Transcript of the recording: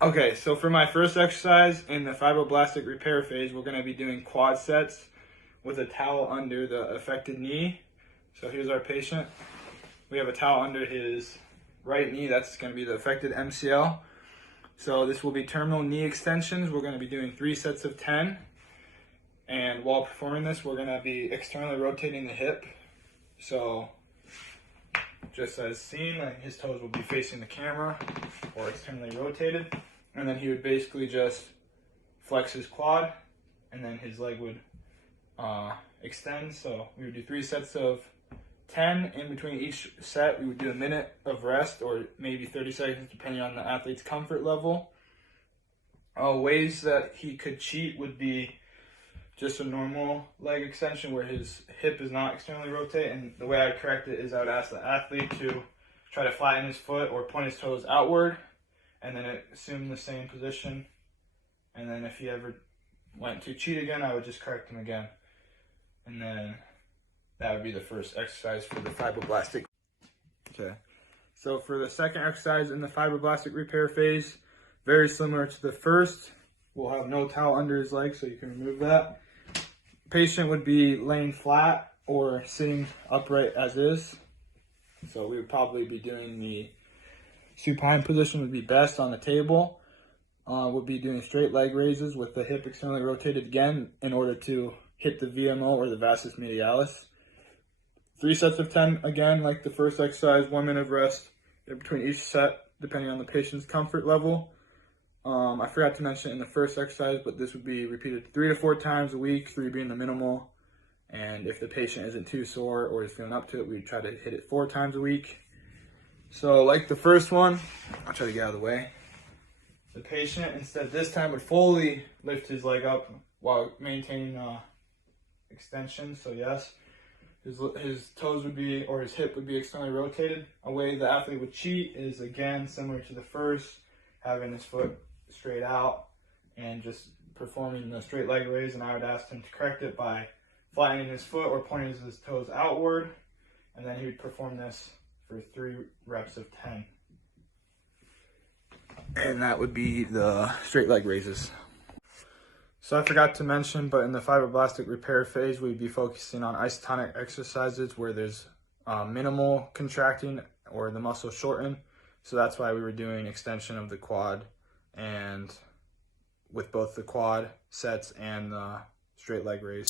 Okay, so for my first exercise in the fibroblastic repair phase, we're going to be doing quad sets with a towel under the affected knee. So here's our patient. We have a towel under his right knee. That's going to be the affected MCL. So this will be terminal knee extensions. We're going to be doing 3 sets of 10. And while performing this, we're going to be externally rotating the hip. So just as seen, like his toes will be facing the camera or externally rotated. And then he would basically just flex his quad and then his leg would extend. So we would do 3 sets of 10. In between each set, we would do a minute of rest or maybe 30 seconds depending on the athlete's comfort level. Ways that he could cheat would be just a normal leg extension where his hip is not externally rotate, and the way I would correct it is I would ask the athlete to try to flatten his foot or point his toes outward and then assume the same position, and then if he ever went to cheat again, I would just correct him again. And then that would be the first exercise for the fibroblastic. Okay, so for the second exercise in the fibroblastic repair phase, very similar to the first. We'll have no towel under his leg, so you can remove that. Patient would be laying flat or sitting upright as is. So we would probably be doing the supine position would be best on the table. We'll be doing straight leg raises with the hip externally rotated again in order to hit the VMO or the vastus medialis. 3 sets of 10 again, like the first exercise, 1 minute of rest in between each set, depending on the patient's comfort level. I forgot to mention in the first exercise, but this would be repeated 3 to 4 times a week, 3 being the minimal. And if the patient isn't too sore or is feeling up to it, we'd try to hit it 4 times a week. So like the first one, I'll try to get out of the way. The patient, instead this time, would fully lift his leg up while maintaining extension. So yes, his toes would be, or his hip would be externally rotated. A way the athlete would cheat is, again, similar to the first, having his foot straight out and just performing the straight leg raise, and I would ask him to correct it by flattening his foot or pointing his toes outward, and then he would perform this for 3 reps of 10. And that would be the straight leg raises. So I forgot to mention, but in the fibroblastic repair phase, we'd be focusing on isotonic exercises where there's minimal contracting or the muscle shortened. So that's why we were doing extension of the quad, and with both the quad sets and the straight leg raise.